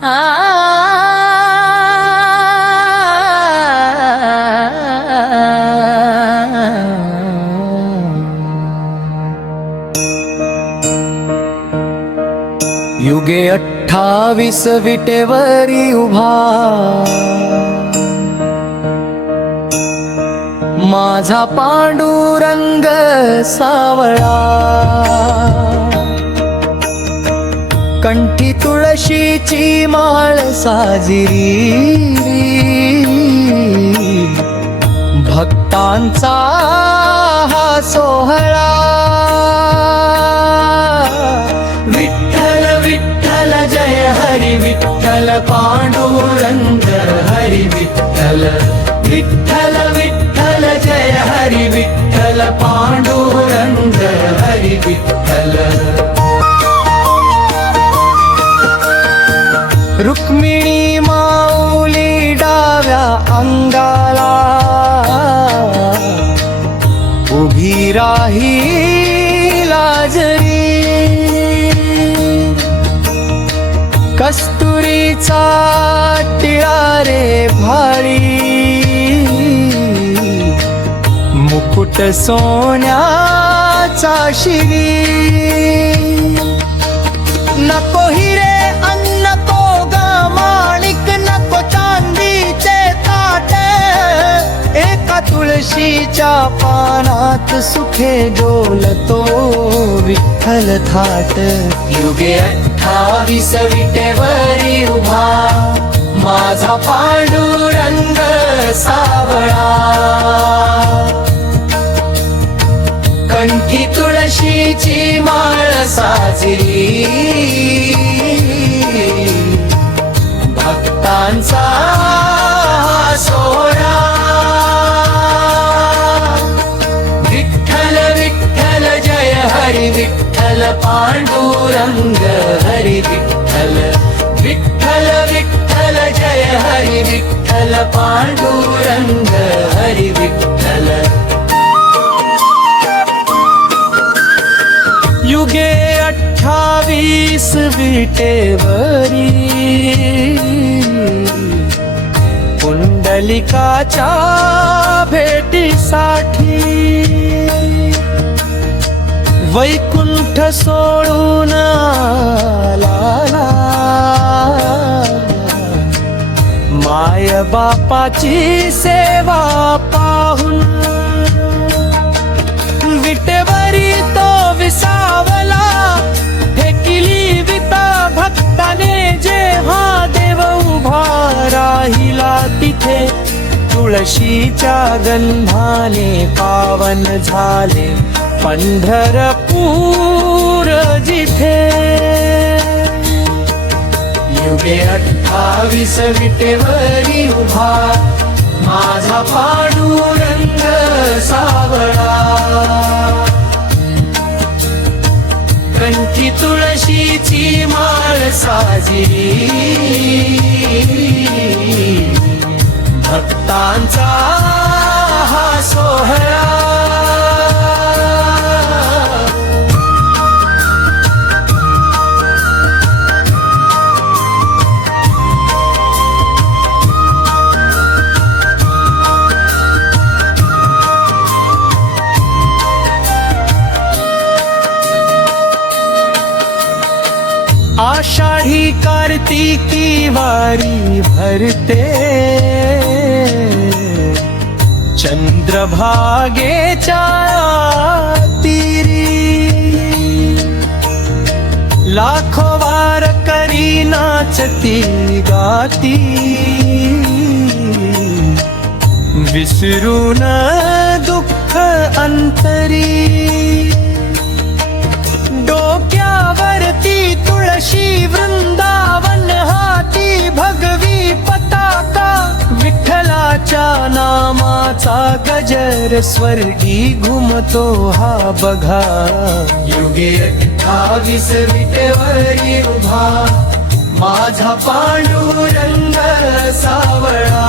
युगे 28 विटेवरी उभा माझा पांडुरंग सावळा, कंठी तुळशीची माळ साजिरी, भक्तांचा हा सोहळा। विठ्ठल विठ्ठल जय हरी विठ्ठल पांडुरंग हरी विठ्ठल, विठ्ठल विठ्ठल जय हरी विठ्ठल पांडुरंग हरी विठ्ठल। रुक्मिणी माऊली डाव्या अंगाला उभी राही लाजरी, कस्तुरीचा टिळा रे भाळी, मुकुट सोन्याचा शिरी। नको हिरे अन्न तो माणिक, नको चांदीचे ताट, एका तुळशीच्या पानात सुखे डोलतो विठ्ठल थाट। युगे 28 विटेवरी उभा माझा पांडुरंग सावळा, कंठी तुळशीची माळ साजिरी, भक्तांचा सोहळा। विठ्ठल विठ्ठल जय हरी विठ्ठल पांडुरंग हरी विठ्ठल, विठ्ठल विठ्ठल जय हरी विठ्ठल पांडुरंग हरी विठ्ठल। युगे 28 विटेवरी पुंडलिकाच्या भेटीसाठी, वैकुंठ सोडून आला माय बापाची सेवा पाहून। विटेवरी तो विसावला फेकिली विटा भक्ताने, जेव्हा देव उभा राहिला तिथे, तुळशीच्या गंधाने पावन झाले पंढरपूर जिथे। युगे 28 विटेवरी उभा माझा पांडुरंग सावळा, कंठी तुळशीची माळ साजिरी, भक्तांचा हा सोहळा। आषाढी कार्तिकी वारी भरते, चंद्रभागेच्या तीरी, लाखो वारकरी नाचती गाती, विसरून दुःख अंतरी। डोक्यावरती तुळशी वृंदावन, हाती भगवी पताका, विठ्ठलाच्या नामाचा गजर स्वर्गी घुमतो हा बघा। युगे 28 विटेवरी उभा माझा पांडुरंग सावळा,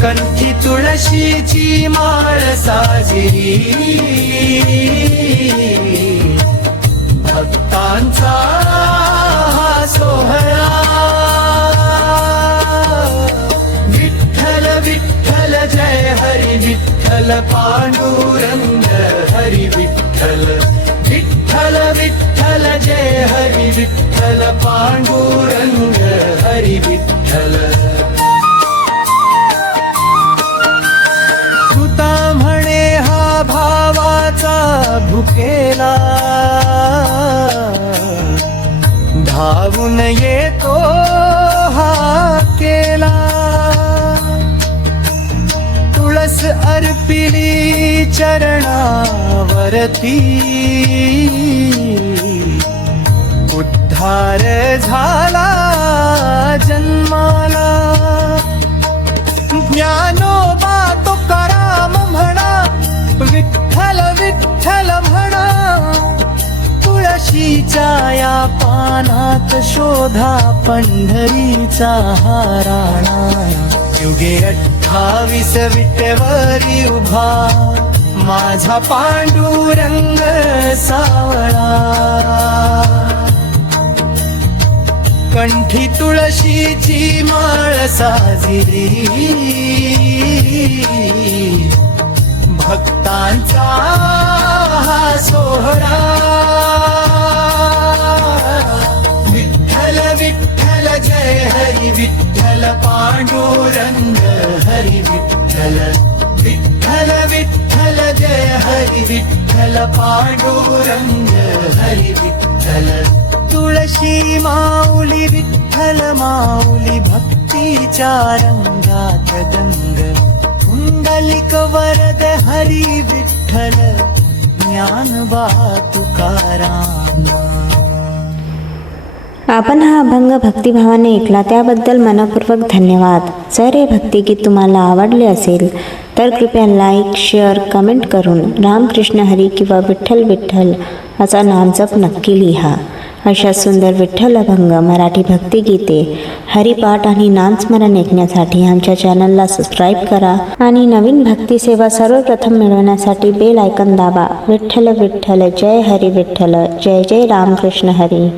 कंठी तुळशीची माळ साजिरी, भक्तांचा पांडुरंग हरी विठ्ठल विठ्ठल विठ्ठल जय हरी विठ्ठल पांडुरंग हरी विठ्ठल तुता म्हणे हा भावाचा भुकेला धावून येतो हा केला तुळस अर्पिली चरणावरती उद्धार झाला जन्माला ज्ञानोबा तुकाराम म्हणा विठ्ठल विठ्ठल म्हणा तुळशीच्या या पानात शोधा पंढरीचा हा राणा युगे 28 विटेवरी उभा माझा पांडुरंग सावळा कंठी तुळशीची माळ साजिली भक्तांचा हा सोहळा विठ्ठल विठ्ठल जय हरी विठ्ठल पांडुरंग हरी विठ्ठल विठ्ठल विठ्ठल जय हरी विठ्ठल पांडुरंग हरी विठ्ठल तुळशी माऊली विठ्ठल माऊली भक्तीच्या रंगात दंग कुंडलिक वरद हरी विठ्ठल ज्ञानोबा तुकाराम. आपण हा अभंग भक्तिभावाने ऐकला त्याबद्दल मनपूर्वक धन्यवाद. जर हे भक्तिगीत तुम्हाला आवडले असेल तर कृपया लाईक, शेअर, कमेंट करून रामकृष्ण हरी किंवा विठ्ठल विठ्ठल असा नामजप नक्की लिहा. अशा सुंदर विठ्ठल अभंग, मराठी भक्तिगीते, हरिपाठ आणि नामस्मरण ऐकण्यासाठी आमच्या चॅनलला सबस्क्राईब करा आणि नवीन भक्तिसेवा सर्वप्रथम मिळवण्यासाठी बेल आयकॉन दाबा. विठ्ठल विठ्ठल जय हरी विठ्ठल जय जय रामकृष्ण हरी.